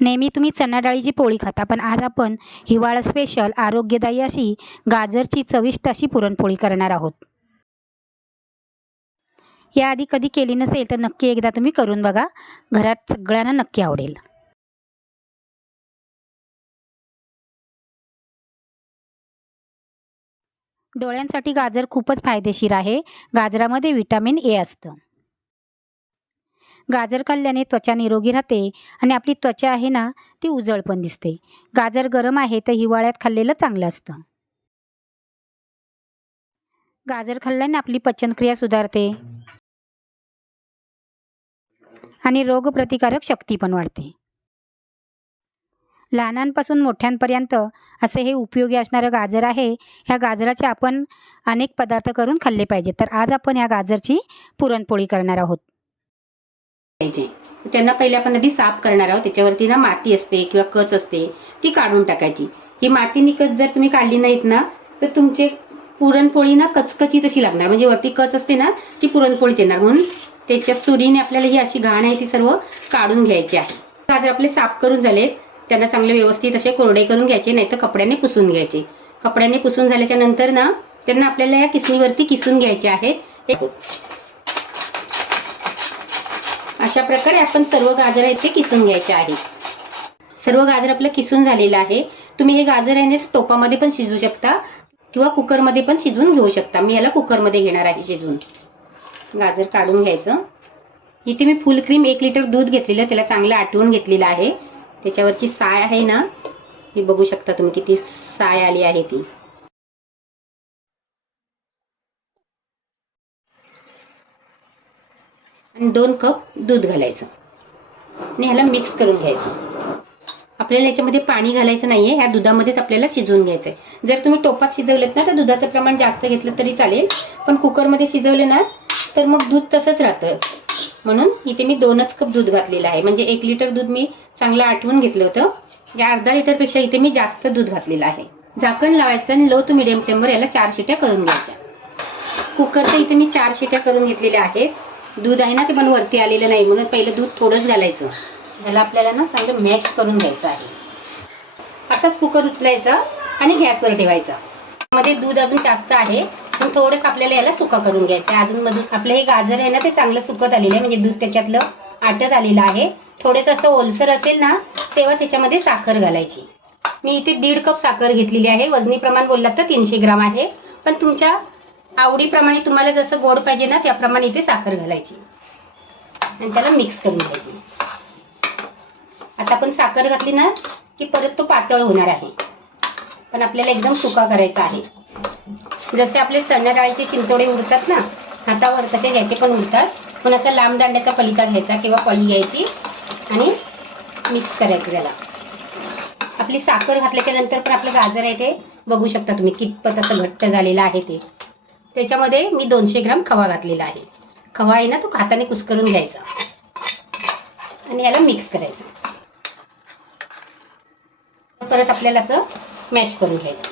नेहमी तुम्ही चणा डाळीची पोळी खाता पण आज आपण हिवाळा स्पेशल आरोग्यदायी अशी गाजरची चविष्ट अशी पुरणपोळी करणार आहोत. याआधी कधी केली नसेल तर नक्की एकदा तुम्ही करून बघा. घरात सगळ्यांना नक्की आवडेल. डोळ्यांसाठी गाजर खूपच फायदेशीर आहे. गाजरामध्ये विटॅमिन ए असतं. गाजर खाल्ल्याने त्वचा निरोगी राहते आणि आपली त्वचा आहे ना ती उजळ पण दिसते. गाजर गरम आहे तर हिवाळ्यात खाल्लेलं चांगलं असतं. गाजर खाल्ल्याने आपली पचनक्रिया सुधारते. आणि रोगप्रतिकारक शक्ती पण वाढते. लहानांपासून मोठ्यांपर्यंत असे हे उपयोगी असणारं गाजर आहे ह्या गाजराचे आपण अनेक पदार्थ करून खाल्ले पाहिजे. तर आज आपण ह्या गाजरची पुरणपोळी करणार आहोत. पाहिजे. त्यांना पहिले आपण आधी साफ करणार आहोत. त्याच्यावरती ना माती असते किंवा कच असते ती काढून टाकायची. ही मातीनी कच जर तुम्ही काढली नाहीत ना तर तुमचे पुरणपोळी ना कचकची तशी लागणार. म्हणजे वरती कच असते ना ती पुरणपोळीत येणार म्हणून त्याच्या सुरीने आपल्याला ही अशी घाण आहे ती सर्व काढून घ्यायची आहे. गाजर आपले साफ करून झालेत. त्यांना चांगले व्यवस्थित असे कोरडे करून घ्यायचे नाही तर कपड्याने पुसून घ्यायचे. कपड्याने पुसून झाल्याच्यानंतर ना त्यांना आपल्याला या किसणीवरती किसून घ्यायचे आहेत. अशा प्रकारे आपण सर्व गाजर आहेत ते किसून घ्यायचे आहे सर्व गाजर आपलं किसून झालेलं आहे. तुम्ही हे गाजर आहे ना टोपामध्ये पण शिजू शकता किंवा कुकरमध्ये पण शिजवून घेऊ शकता. मी याला कुकरमध्ये घेणार आहे शिजवून. गाजर काढून घ्यायचं. इथे मी फुल क्रीम एक लिटर दूध घेतलेलं त्याला चांगलं आटवून घेतलेलं आहे. त्याच्यावरची साय आहे ना ही बघू शकता तुम्ही किती साय आली आहे ती. आणि दोन कप दूध घालायचं. आणि ह्याला मिक्स करून घ्यायचं. आपल्याला याच्यामध्ये पाणी घालायचं नाहीये ह्या दुधामध्येच आपल्याला शिजवून घ्यायचंय. जर तुम्ही टोपात शिजवलेत ना तर दुधाचं प्रमाण जास्त घेतलं तरी चालेल पण कुकरमध्ये शिजवले ना तर मग दूध तसंच राहतं. म्हणून इथे मी दोनच कप दूध घातलेलं आहे. म्हणजे एक लिटर दूध मी चांगलं आटवून घेतलं होतं. या अर्धा लिटरपेक्षा इथे मी जास्त दूध घातलेलं आहे. झाकण लावायचं आणि लो टू मिडियम फ्लेमवर याला चार शिट्या करून घ्यायच्या. कुकरच्या इथे मी चार शिट्या करून घेतलेल्या आहेत. दूध आहे ना ते पण वरती आलेलं नाही म्हणून पहिलं दूध थोडंच घालायचं. ह्याला आपल्याला ना चांगलं मॅश करून घ्यायचं आहे. असाच कुकर उचलायचा आणि गॅसवर ठेवायचा. मध्ये दूध अजून जास्त आहे पण थोडंच आपल्याला याला सुका करून घ्यायचं आहे. अजून मधून आपलं हे गाजर आहे ना ते चांगलं सुकत आलेलं आहे म्हणजे दूध त्याच्यातलं आटत आलेलं आहे. थोडंसं असं ओलसर असेल ना तेव्हाच याच्यामध्ये साखर घालायची. मी इथे दीड कप साखर घेतलेली आहे. वजनी प्रमाण बोललात तर तीनशे ग्राम आहे. पण तुमच्या आवडीप्रमाणे तुम्हाला जसं गोड पाहिजे ना त्याप्रमाणे इथे साखर घालायची. आणि त्याला मिक्स करून घ्यायची. आता आपण साखर घातली ना की परत तो पातळ होणार आहे. पण आपल्याला एकदम सुका करायचा आहे. जसे आपले चण्या डाळीचे शिंतोडे उडतात ना हातावर तसे याचे पण उडतात. पण असा लांब दांड्याचा पलिता घ्यायचा किंवा पळी घ्यायची आणि मिक्स करायचं त्याला. आपली साखर घातल्याच्या नंतर पण आपलं गाजर आहे ते बघू शकता तुम्ही कितपत असं घट्ट झालेलं आहे ते. त्याच्यामध्ये मी दोनशे ग्राम खवा घातलेला आहे. खवा आहे ना तो हाताने कुस्करून घ्यायचा. आणि याला मिक्स करायचं. परत आपल्याला असं मॅश करून घ्यायचं.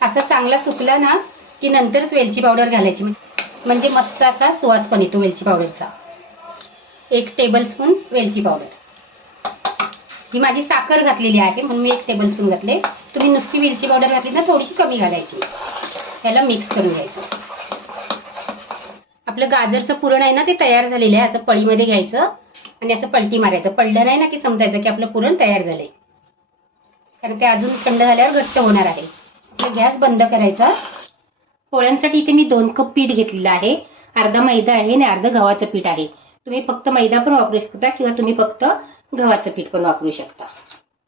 असं चांगला सुकला ना की नंतरच वेलची पावडर घालायची. म्हणजे मस्त असा सुवास पण येतो वेलची पावडरचा एक टेबल स्पून वेलची पावडर ही माझी साखर घातलेली आहे म्हणून मी एक टेबल स्पून घातले. तुम्ही नुसती मिरची पावडर घातली ना थोडीशी कमी घालायची. ह्याला मिक्स करून घ्यायचं. आपलं गाजरचं पुरण आहे ना ते तयार झालेलं आहे. असं पळीमध्ये घ्यायचं आणि असं पलटी मारायचं. पडलं नाही ना की समजायचं की आपलं पुरण तयार झालंय. कारण ते अजून थंड झाल्यावर घट्ट होणार आहे. आपला गॅस बंद करायचा. पोळ्यांसाठी इथे मी दोन कप पीठ घेतलेलं आहे. अर्धा मैदा आहे आणि अर्ध गव्हाचं पीठ आहे. तुम्ही फक्त मैदा पण वापरू शकता किंवा तुम्ही फक्त गव्हाचं पीठ पण वापरू शकता.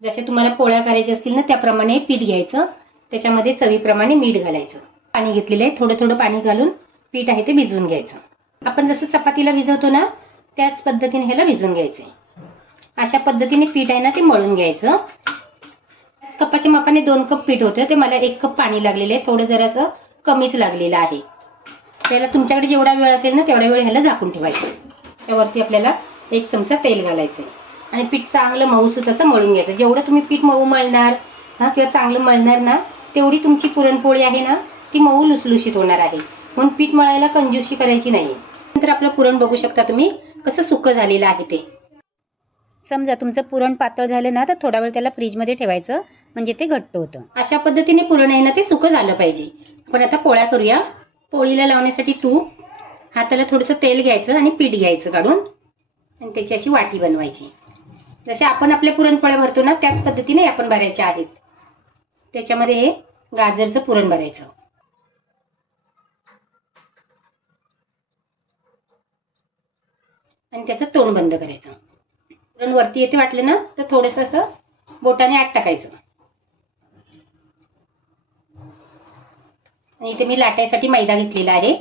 जसे तुम्हाला पोळ्या करायच्या असतील ना त्याप्रमाणे पीठ घ्यायचं. त्याच्यामध्ये चवीप्रमाणे मीठ घालायचं. पाणी घेतलेलं आहे थोडं थोडं पाणी घालून पीठ आहे ते भिजवून घ्यायचं. आपण जसं चपातीला भिजवतो ना त्याच पद्धतीने ह्याला भिजवून घ्यायचं अशा पद्धतीने पीठ आहे ना ते मळून घ्यायचं. कपाच्या मापाने दोन कप पीठ होतं ते मला एक कप पाणी लागलेलं आहे थोडं जरासं कमीच लागलेलं आहे. त्याला तुमच्याकडे जेवढा वेळ असेल ना तेवढा वेळ ह्याला झाकून ठेवायचं. त्यावरती आपल्याला एक चमचा तेल घालायचं आहे आणि पीठ चांगलं मऊसूत असं मळून घ्यायचं. जेवढं तुम्ही पीठ मऊ मळणार हा किंवा चांगलं मळणार ना तेवढी तुमची पुरणपोळी आहे ना ती मऊ लुसलुशीत होणार आहे. म्हणून पीठ मळायला कंजूशी करायची नाही नंतर आपलं पुरण बघू शकता तुम्ही कसं सुकं झालेलं आहे ते. समजा तुमचं पुरण पातळ झालं ना तर थोडा वेळ त्याला फ्रीजमध्ये ठेवायचं म्हणजे ते घट्ट होतं. अशा पद्धतीने पुरण आहे ना ते सुकं झालं पाहिजे. पण आता पोळ्या करूया. पोळीला लावण्यासाठी तूप हाताला थोडंसं तेल घ्यायचं आणि पीठ घ्यायचं काढून. आणि त्याची अशी वाटी बनवायची. जसे आपण आपल्या पुरणपोळ्या भरतो ना त्याच पद्धतीने आपण भरायच्या आहेत. त्याच्यामध्ये हे गाजरचं पुरण भरायचं. आणि त्याचं तोंड बंद करायचं. पुरण वरती येते वाटलं ना तर थोडंसं असं बोटाने आत टाकायचं. आणि इथे मी लाटायसाठी मैदा घेतलेला आहे.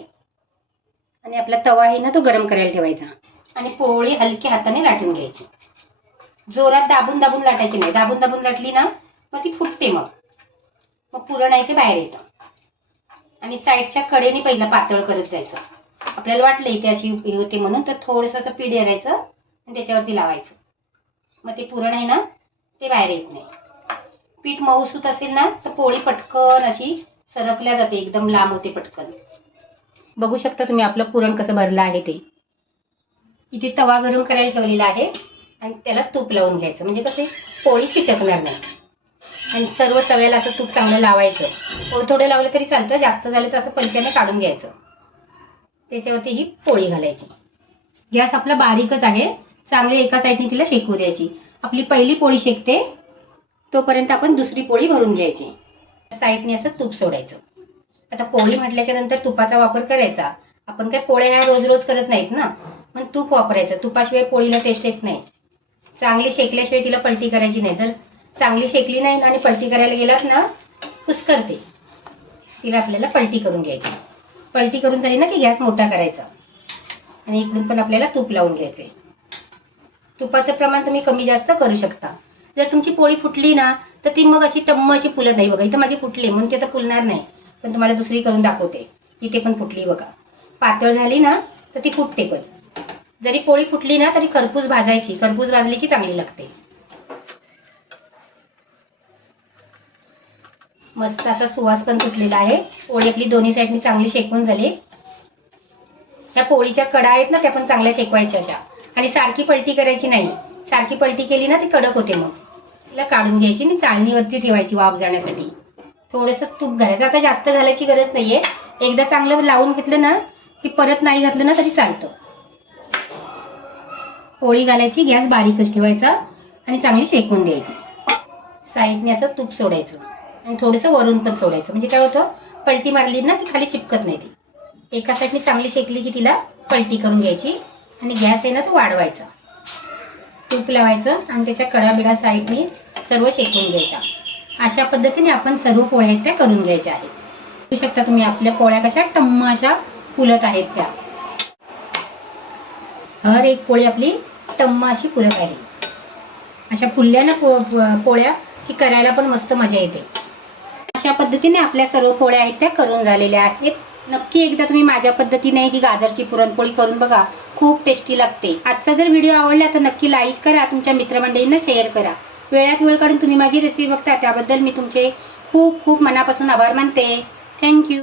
आणि आपला तवा आहे ना तो गरम करायला ठेवायचा. आणि पोळी हलकी हाताने लाटून घ्यायची. जोरात दाबून दाबून लाटायची नाही. दाबून दाबून लाटली ना मग ती फुटते मग. मग पुरण आहे ते बाहेर येतं. आणि साईडच्या कडेने पहिला पातळ करत जायचं. आपल्याला वाटलं इथे अशी हे होते म्हणून तर थोडंसं असं पीठ धरायचं आणि त्याच्यावरती लावायचं. मग ते पुरण आहे ना ते बाहेर येत नाही. पीठ मऊसूत असेल ना तर पोळी पटकन अशी सरकल्या जाते एकदम लांब होते पटकन. बघू शकता तुम्ही आपलं पुरण कसं भरलं आहे ते. इथे तवा गरम करायला ठेवलेला आहे. आणि त्याला तूप लावून घ्यायचं. म्हणजे कसं पोळी चिटकणार नाही. आणि सर्व तव्याला असं तूप चांगलं लावायचं. थोडं थोडं लावलं तरी चालतं जास्त झालं तर असं पलक्याने काढून घ्यायचं. त्याच्यावरती ही पोळी घालायची. गॅस आपला बारीकच आहे. चांगली एका साईडने तिला शेकू द्यायची. आपली पहिली पोळी शेकते तोपर्यंत आपण दुसरी पोळी भरून घ्यायची. साईडने असं तूप सोडायचं. आता पोळी म्हटल्याच्या नंतर तुपाचा वापर करायचा. आपण काय पोळ्या ह्या रोज रोज करत नाहीत ना? पण तूप वापरायचं. तुपाशिवाय पोळीला टेस्ट येत नाही. चांगली शेकल्याशिवाय तिला पलटी करायची नाही. जर चांगली शेकली नाही ना आणि पलटी करायला गेलात ना कुस्करते तिला आपल्याला पलटी करून घ्यायची. पलटी करून झाली ना की गॅस मोठा करायचा. आणि इकडून पण आपल्याला तूप लावून घ्यायचे तुपाचं प्रमाण तुम्ही कमी जास्त करू शकता. जर तुमची पोळी फुटली ना तर ती मग अशी टम्म अशी फुलत नाही. बघा इथं माझी फुटली म्हणून ती आता फुलणार नाही. पण तुम्हाला दुसरी करून दाखवते. इथे पण फुटली बघा. पातळ झाली ना तर ती फुटते पण. जरी पोळी फुटली ना तरी खरपूस भाजायची. खरपूस भाजली की चांगली लागते. मस्त असा सुवास पण सुटलेला आहे. पोळी आपली दोन्ही साईडनी चांगली शेकून झाली. ह्या पोळीच्या कडा आहेत ना त्या पण चांगल्या शेकवायच्या अशा. आणि सारखी पलटी करायची नाही. सारखी पलटी केली ना ती कडक होते मग. तिला काढून घ्यायची आणि चाळणीवरती ठेवायची वाफ जाण्यासाठी. थोडंसं तूप घालायचं. आता जास्त घालायची गरज नाहीये. एकदा चांगलं लावून घेतलं ना की परत नाही घातलं ना तरी चालतं. पोळी घालायची गॅस बारीकच ठेवायचा आणि चांगली शेकून द्यायची. साईडने असं तूप सोडायचं आणि थोडंसं वरून पण सोडायचं. म्हणजे काय होतं? पलटी मारली ना की खाली चिपकत नाही ती. एका साईडने चांगली शेकली की तिला पलटी करून घ्यायची आणि गॅस आहे ना तो वाढवायचा. तूप लावायचं आणि त्याच्या कडा बिडा साईडने सर्व शेकून घ्यायच्या. अशा पद्धतीने आपण सर्व पोळ्या त्या करून घ्यायच्या आहेत. बघू शकता तुम्ही आपल्या पोळ्या कशा टम्म अशा फुलत आहेत त्या. हर एक पोळी आपली तम्माशी अशी फुलत आहे अशा फुलल्या ना पो- पोळ्या की करायला पण मस्त मजा येते. अशा पद्धतीने आपल्या सर्व पोळ्या आहेत त्या करून झालेल्या आहेत. नक्की एकदा तुम्ही माझ्या पद्धतीने की गाजरची पुरणपोळी करून बघा. खूप टेस्टी लागते. आजचा जर व्हिडिओ आवडला तर नक्की लाईक करा तुमच्या मित्रमंडळींना शेअर करा. वेळात वेळ काढून तुम्ही माझी रेसिपी बघता त्याबद्दल मी तुमचे खूप खूप मनापासून आभार मानते. थँक्यू